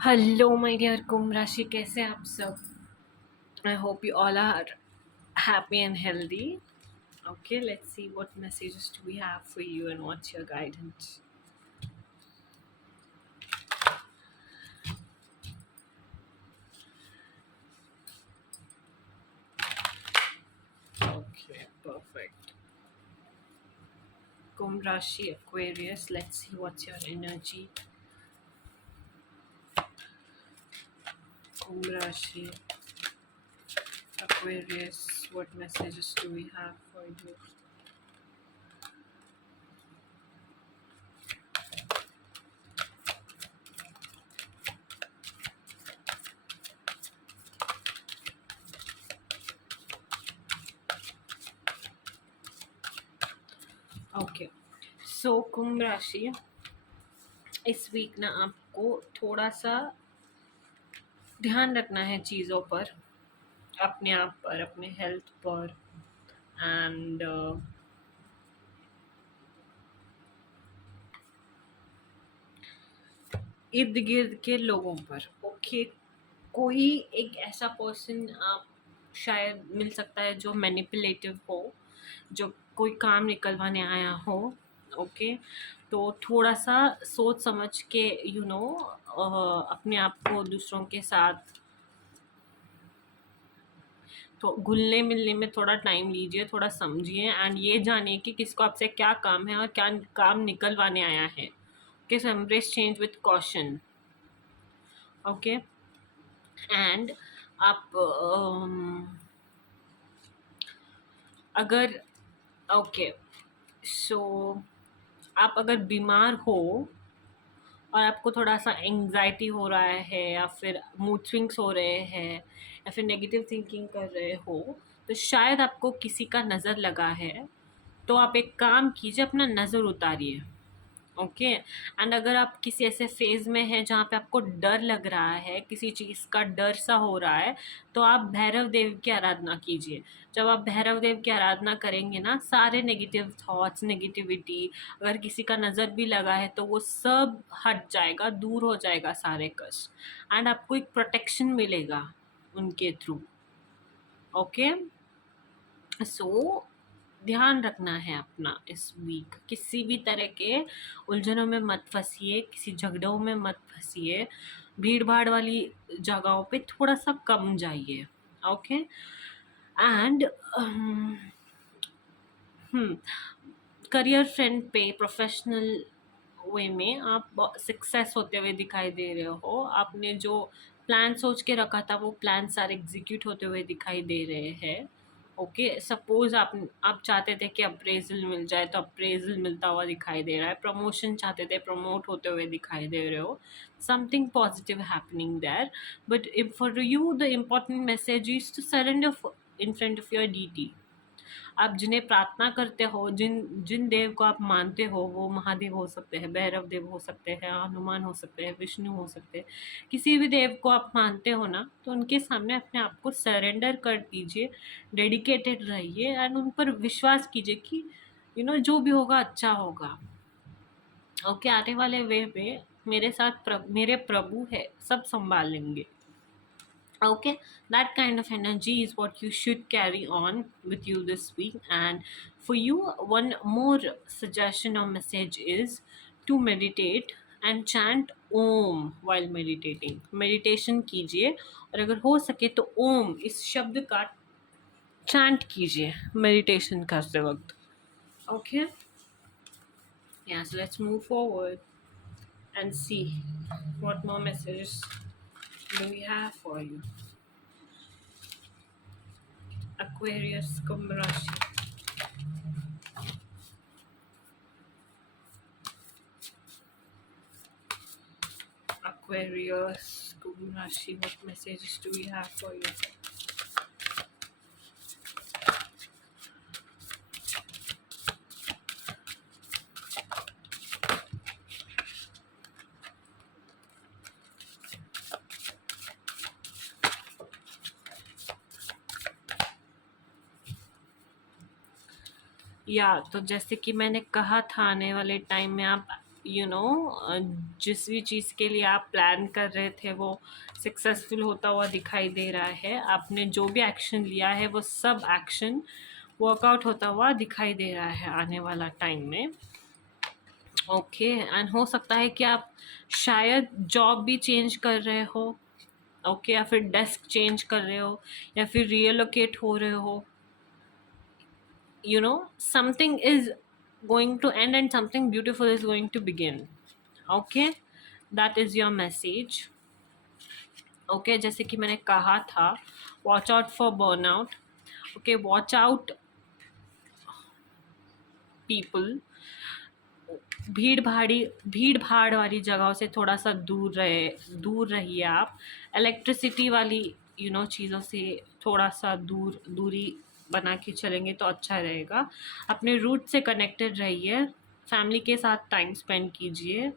Hello my dear कुंभ राशि, कैसे हैं आप सब? I hope you all are happy and healthy. Okay, let's see what messages do we have for you and what's your guidance. Okay, perfect. Kumbh Rashi, Aquarius, let's see what's your energy. Kumbh Rashi, Aquarius, what messages do we have for you? Okay, so Kumbh राशि, इस week ना आपको थोड़ा सा ध्यान रखना है चीज़ों पर, अपने आप पर, अपने हेल्थ पर एंड इर्द गिर्द के लोगों पर। ओके, कोई एक ऐसा पर्सन आप शायद मिल सकता है जो मैनिपुलेटिव हो, जो कोई काम निकलवाने आया हो। ओके, तो थोड़ा सा सोच समझ के अपने आप को दूसरों के साथ तो घुलने मिलने में थोड़ा टाइम लीजिए, थोड़ा समझिए एंड ये जानिए कि किसको आपसे क्या काम है और क्या काम निकलवाने आया है। Okay, so embrace change with caution. Okay, and आप अगर ओके सो आप अगर बीमार हो और आपको थोड़ा सा एंग्जाइटी हो रहा है या फिर मूड स्विंग्स हो रहे हैं या फिर नेगेटिव थिंकिंग कर रहे हो, तो शायद आपको किसी का नज़र लगा है। तो आप एक काम कीजिए, अपना नज़र उतारिए। ओके, एंड अगर आप किसी ऐसे फेज में हैं जहाँ पे आपको डर लग रहा है, किसी चीज़ का डर सा हो रहा है, तो आप भैरव देव की आराधना कीजिए। जब आप भैरव देव की आराधना करेंगे ना, सारे नेगेटिव थॉट्स, नेगेटिविटी, अगर किसी का नज़र भी लगा है तो वो सब हट जाएगा, दूर हो जाएगा सारे कष्ट, एंड आपको एक प्रोटेक्शन मिलेगा उनके थ्रू। ओके, सो ध्यान रखना है अपना इस वीक, किसी भी तरह के उलझनों में मत फंसिए, किसी झगड़ों में मत फंसिए, भीड़ भाड़ वाली जगहों पे थोड़ा सा कम जाइए। ओके, एंड करियर फ्रंट पे, प्रोफेशनल वे में आप सक्सेस होते हुए दिखाई दे रहे हो। आपने जो प्लान सोच के रखा था वो प्लान सारे एग्जीक्यूट होते हुए दिखाई दे रहे हैं। ओके, सपोज आप चाहते थे कि अप्रेजल मिल जाए तो अप्रेजल मिलता हुआ दिखाई दे रहा है, प्रमोशन चाहते थे, प्रमोट होते हुए दिखाई दे रहे हो। Something positive happening there, but for you the important message is to surrender in front of your deity. आप जिन्हें प्रार्थना करते हो, जिन जिन देव को आप मानते हो, वो महादेव हो सकते हैं, भैरव देव हो सकते हैं, हनुमान हो सकते हैं, विष्णु हो सकते हैं, किसी भी देव को आप मानते हो ना, तो उनके सामने अपने आप को सरेंडर कर दीजिए, डेडिकेटेड रहिए एंड उन पर विश्वास कीजिए कि जो भी होगा अच्छा होगा। ओके, आने वाले वे में मेरे साथ मेरे प्रभु है, सब संभाल लेंगे। Okay, that kind of energy is what you should carry on with you this week. And for you, one more suggestion or message is to meditate and chant om while meditating. Meditation कीजिए और अगर हो सके तो ओम इस शब्द का chant कीजिए meditation करते वक्त। Okay, yeah, so let's move forward and see what more messages do we have for you. Aquarius, Kumbh Rashi. Aquarius, Kumbh Rashi, what messages do we have for you? या तो जैसे कि मैंने कहा था, आने वाले टाइम में आप जिस भी चीज़ के लिए आप प्लान कर रहे थे वो सक्सेसफुल होता हुआ दिखाई दे रहा है। आपने जो भी एक्शन लिया है वो सब एक्शन वर्कआउट होता हुआ दिखाई दे रहा है आने वाला टाइम में। ओके, एंड हो सकता है कि आप शायद जॉब भी चेंज कर रहे हो। ओके, या फिर डेस्क चेंज कर रहे हो, या फिर रियलोकेट हो रहे हो। Something is going to end and something beautiful is going to begin. Okay, that is your message. Okay, जैसे कि मैंने कहा था, watch out for burnout. Okay, watch out people. भीड़ भाड़ वाली जगहों से थोड़ा सा दूर रहिए आप। इलेक्ट्रिसिटी वाली चीज़ों से थोड़ा सा दूरी बना के चलेंगे तो अच्छा रहेगा। अपने रूट से कनेक्टेड रहिए, फैमिली के साथ टाइम स्पेंड कीजिए,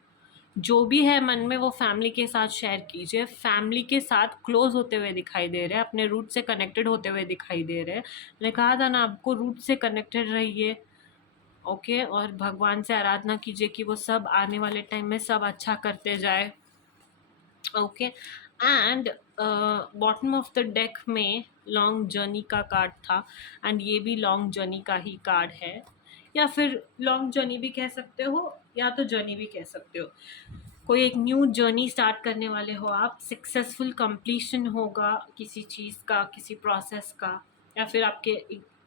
जो भी है मन में वो फैमिली के साथ शेयर कीजिए। फैमिली के साथ क्लोज होते हुए दिखाई दे रहे हैं, अपने रूट से कनेक्टेड होते हुए दिखाई दे रहे हैं। मैंने कहा था ना आपको, रूट से कनेक्टेड रहिए। ओके, और भगवान से आराधना कीजिए कि वो सब आने वाले टाइम में सब अच्छा करते जाए। Okay, and bottom of the deck में लॉन्ग जर्नी का कार्ड था, एंड ये भी लॉन्ग जर्नी का ही कार्ड है, या फिर लॉन्ग जर्नी भी कह सकते हो या तो जर्नी भी कह सकते हो। कोई एक न्यू जर्नी स्टार्ट करने वाले हो आप, सक्सेसफुल कंप्लीशन होगा किसी चीज़ का, किसी प्रोसेस का, या फिर आपके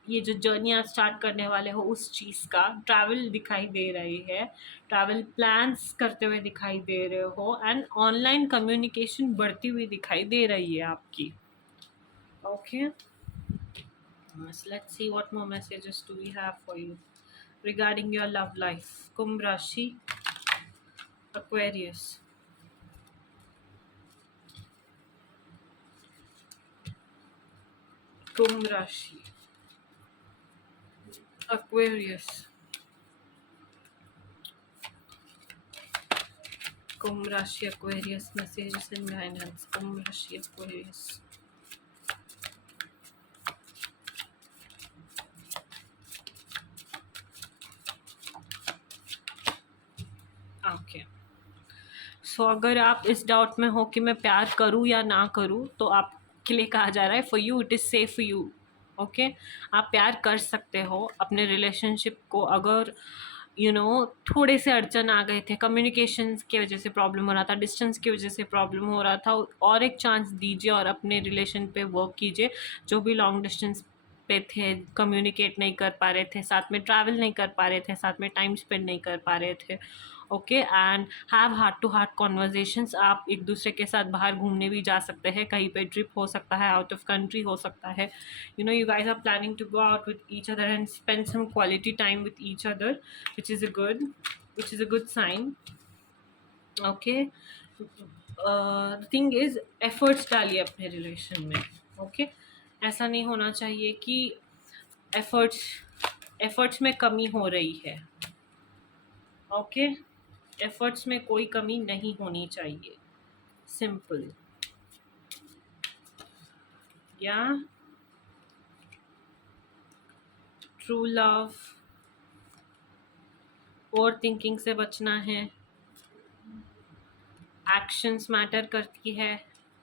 ये जो जर्नी आप स्टार्ट करने वाले हो उस चीज़ का। ट्रैवल दिखाई दे रही है, ट्रैवल प्लान्स करते हुए दिखाई दे रहे हो, एंड ऑनलाइन कम्युनिकेशन बढ़ती हुई दिखाई दे रही है आपकी। Okay, let's see what more messages do we have for you regarding your love life. Kumbh Rashi, Aquarius. Kumbh Rashi, Aquarius. Kumbh Rashi, Aquarius, messages and guidance. Kumbh Rashi, Aquarius. Okay, so अगर आप इस doubt में हो कि मैं प्यार करूँ या ना करूँ, तो आपके लिए कहा जा रहा है for you it is safe for you. Okay, आप प्यार कर सकते हो अपने रिलेशनशिप को। अगर थोड़े से अड़चन आ गए थे, कम्युनिकेशन की वजह से प्रॉब्लम हो रहा था, डिस्टेंस की वजह से प्रॉब्लम हो रहा था, और एक चांस दीजिए और अपने रिलेशन पे वर्क कीजिए। जो भी लॉन्ग डिस्टेंस पे थे, कम्युनिकेट नहीं कर पा रहे थे, साथ में ट्रैवल नहीं कर पा रहे थे, साथ में टाइम स्पेंड नहीं कर पा रहे थे। Okay, and have heart to heart conversations. आप एक दूसरे के साथ बाहर घूमने भी जा सकते हैं, कहीं पे ट्रिप हो सकता है, आउट ऑफ कंट्री हो सकता है। You guys are planning to go out with each other and spend some quality time with each other, which is a good sign. Okay, the thing is efforts डालिए अपने relation में। Okay, ऐसा नहीं होना चाहिए कि एफर्ट्स में कमी हो रही है। ओके, एफर्ट्स में कोई कमी नहीं होनी चाहिए, सिंपल। या ट्रू लव, ओवर थिंकिंग से बचना है, एक्शंस मैटर करती है,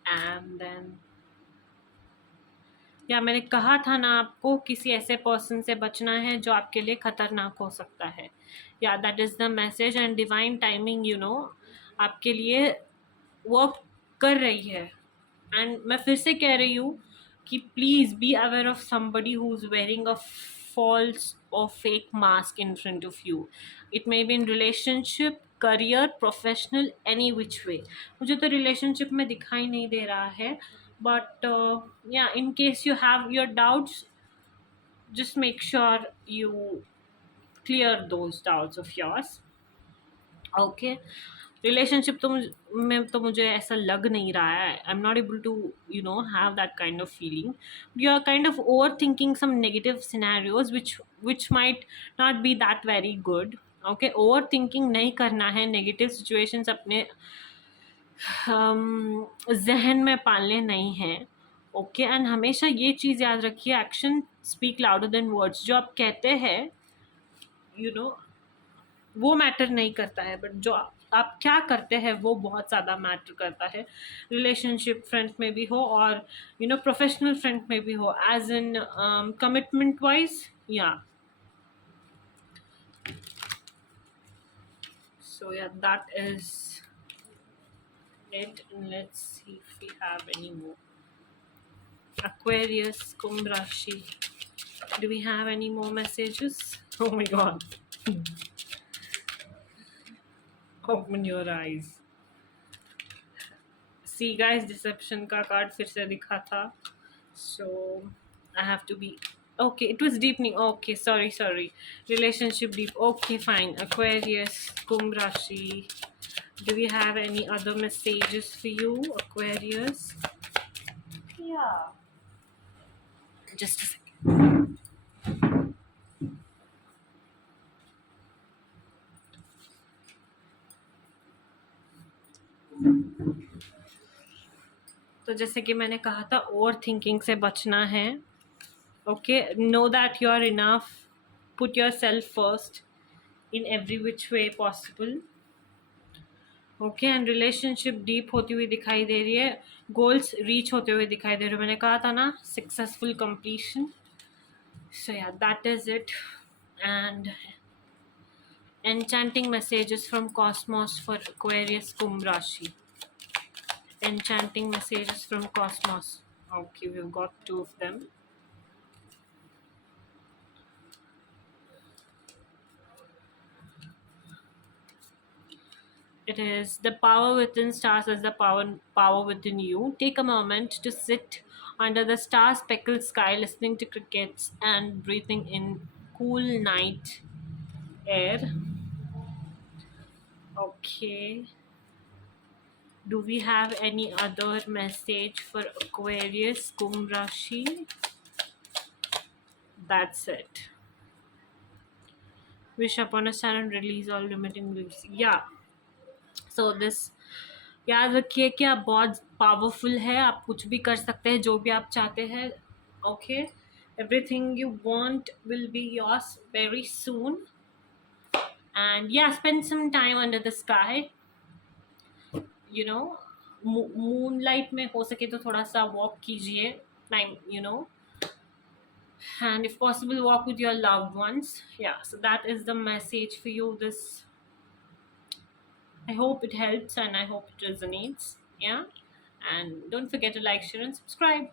एंड देन या मैंने कहा था ना आपको, किसी ऐसे पर्सन से बचना है जो आपके लिए खतरनाक हो सकता है। या that is the message, and divine timing आपके लिए वर्क कर रही है। एंड मैं फिर से कह रही हूँ कि please be aware of somebody who is wearing a false और fake mask in front of you. It may be in relationship, career, professional, any which way. मुझे तो रिलेशनशिप में दिखाई नहीं दे रहा है, but yeah, in case you have your doubts, just make sure you clear those doubts of yours. Okay, relationship में तो मुझे ऐसा लग नहीं रहा है। I am not able to have that kind of feeling. You are kind of over thinking some negative scenarios which might not be that very good. Okay, over thinking नहीं करना है, नेगेटिव सिचुएशंस अपने जहन में पालने नहीं हैं। Okay, and हमेशा ये चीज़ याद रखिए, action speak louder than words. जो आप कहते हैं वो मैटर नहीं करता है, बट जो आप क्या करते हैं वो बहुत ज़्यादा मैटर करता है। रिलेशनशिप फ्रेंड में भी हो और प्रोफेशनल फ्रेंड में भी हो, एज इन कमिटमेंट वाइज, या। So yeah, that is it. And let's see if we have any more. Aquarius, Kumbh Rashi. Do we have any more messages? Oh my god. Open your eyes. See guys, deception का card फिर से दिखा था. So I have to be okay. It was deepening. Okay, sorry. Relationship deep. Okay, fine. Aquarius, Kumbh Rashi. Do we have any other messages for you, Aquarius? Yeah. Just a second. तो जैसे कि मैंने कहा था, over thinking से बचना है. Okay, know that you are enough. Put yourself first in every which way possible. Okay, and relationship deep होती हुई दिखाई दे रही है. गोल्स रीच होते हुए दिखाई दे रहे हो. मैंने कहा था ना, successful completion. So yeah, that is it. And enchanting messages from cosmos for Aquarius, Kumbh Rashi. Enchanting messages from cosmos. Okay, we've got 2 of them. It is the power within stars as the power within you. Take a moment to sit under the star-speckled sky, listening to crickets and breathing in cool night air. Okay. Do we have any other message for Aquarius, Kumbh Rashi? That's it. Wish upon a star and release all limiting beliefs. Yeah. So this, याद रखिए कि आप बहुत powerful है. आप कुछ भी कर सकते हैं, जो भी आप चाहते हैं. Okay, everything you want will be yours very soon. And yeah, spend some time under the sky. You know, moonlight में हो सके तो थोड़ा सा वॉक कीजिए. Time, and if possible, walk with your loved ones. Yeah, so that is the message for you. This, I hope it helps and I hope it resonates. Yeah, and don't forget to like, share and subscribe.